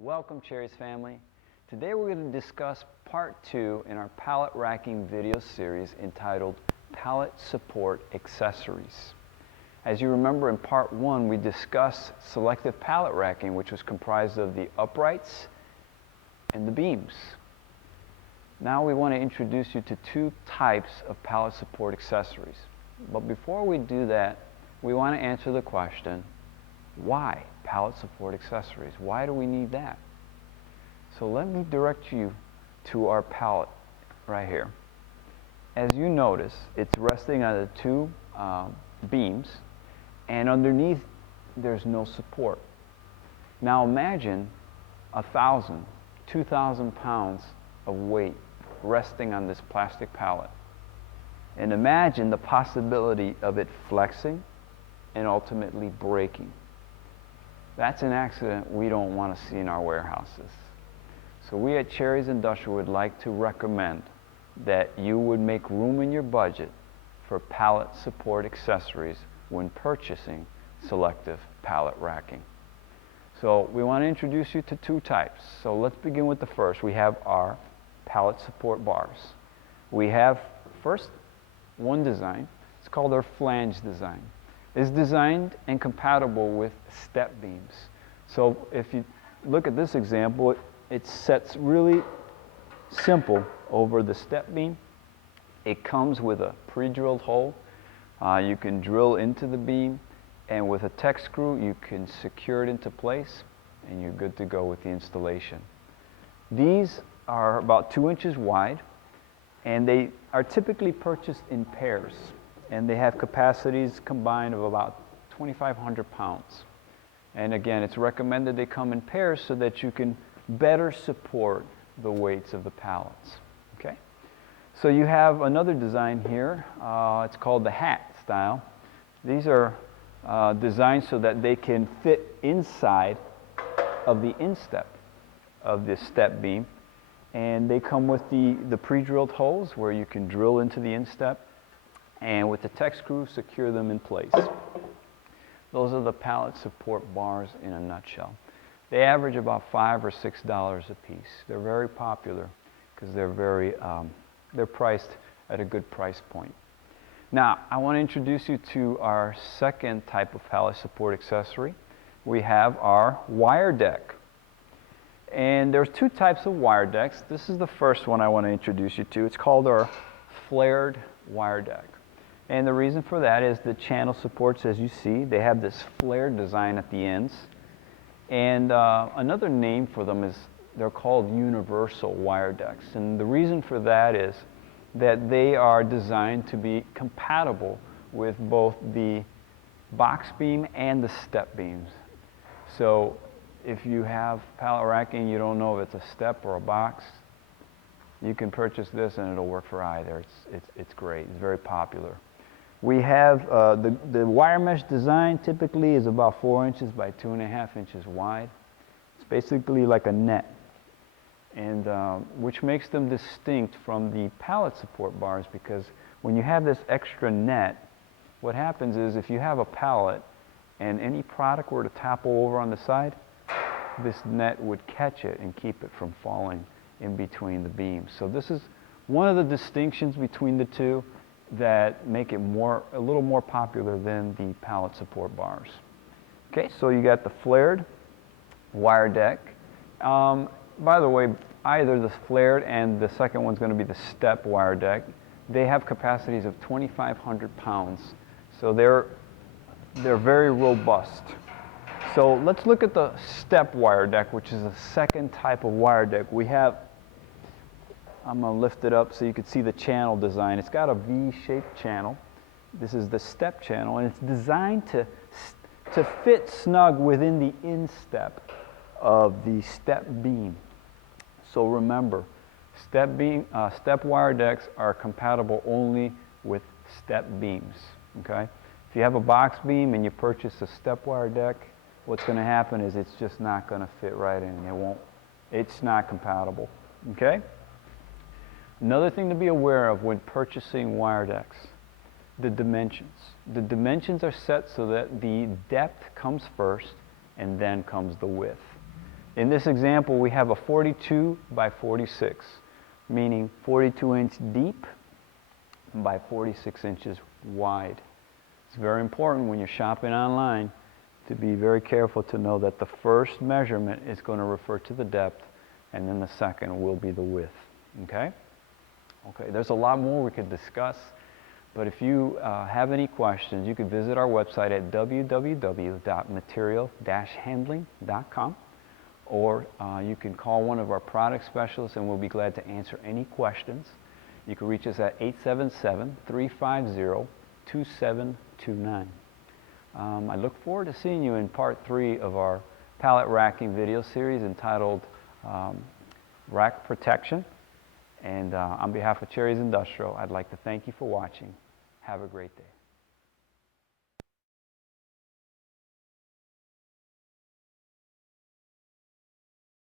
Welcome, Cherries family. Today we're going to discuss part 2 in our pallet racking video series entitled Pallet Support Accessories. As you remember, in part 1 we discussed selective pallet racking, which was comprised of the uprights and the beams. Now we want to introduce you to two types of pallet support accessories. But before we do that, we want to answer the question, why pallet support accessories? Why do we need that? So let me direct you to our pallet right here. As you notice, it's resting on the two beams, and underneath there's no support. Now imagine 1,000, 2,000 pounds of weight resting on this plastic pallet. And imagine the possibility of it flexing and ultimately breaking. That's an accident we don't want to see in our warehouses. So we at Cherries Industrial would like to recommend that you would make room in your budget for pallet support accessories when purchasing selective pallet racking. So we want to introduce you to two types. So let's begin with the first. We have our pallet support bars. We have first one design. It's called our flange design. It's designed and compatible with step beams. So if you look at this example, it sets really simple over the step beam. It comes with a pre-drilled hole. You can drill into the beam, and with a Tech screw you can secure it into place, and you're good to go with the installation. These are about 2 inches wide, and they are typically purchased in pairs, and they have capacities combined of about 2,500 pounds. And again, it's recommended they come in pairs so that you can better support the weights of the pallets. Okay? So you have another design here. It's called the hat style. These are designed so that they can fit inside of the instep of this step beam. And they come with the pre-drilled holes where you can drill into the instep, and with the Tech screw secure them in place. Those are the pallet support bars in a nutshell. They average about $5 or $6 a piece. They're very popular because they're priced at a good price point. Now, I want to introduce you to our second type of pallet support accessory. We have our wire deck. And there's two types of wire decks. This is the first one I want to introduce you to. It's called our flared wire deck. And the reason for that is the channel supports, as you see, they have this flared design at the ends. And another name for them is they're called universal wire decks. And the reason for that is that they are designed to be compatible with both the box beam and the step beams. So if you have pallet racking, you don't know if it's a step or a box, you can purchase this and it'll work for either. It's great. It's very popular. We have the wire mesh design typically is about 4 inches by 2.5 inches wide. It's basically like a net, and which makes them distinct from the pallet support bars, because when you have this extra net, what happens is if you have a pallet and any product were to topple over on the side, this net would catch it and keep it from falling in between the beams. So this is one of the distinctions between the two that make it a little more popular than the pallet support bars. Okay, so you got the flared wire deck. By the way, either the flared and the second one's going to be the step wire deck. They have capacities of 2,500 pounds, so they're very robust. So let's look at the step wire deck, which is the second type of wire deck. We have, I'm going to lift it up so you can see the channel design. It's got a V-shaped channel. This is the step channel, and it's designed to fit snug within the instep of the step beam. So remember, step wire decks are compatible only with step beams. Okay? If you have a box beam and you purchase a step wire deck, what's going to happen is it's just not going to fit right in. It's not compatible. Okay? Another thing to be aware of when purchasing wire decks, the dimensions. The dimensions are set so that the depth comes first and then comes the width. In this example, we have a 42 by 46, meaning 42-inch deep by 46 inches wide. It's very important when you're shopping online to be very careful to know that the first measurement is going to refer to the depth, and then the second will be the width. Okay? Okay, there's a lot more we could discuss, but if you have any questions, you can visit our website at www.material-handling.com, or you can call one of our product specialists and we'll be glad to answer any questions. You can reach us at 877-350-2729. I look forward to seeing you in part 3 of our pallet racking video series entitled Rack Protection. And on behalf of Cherry's Industrial, I'd like to thank you for watching. Have a great day.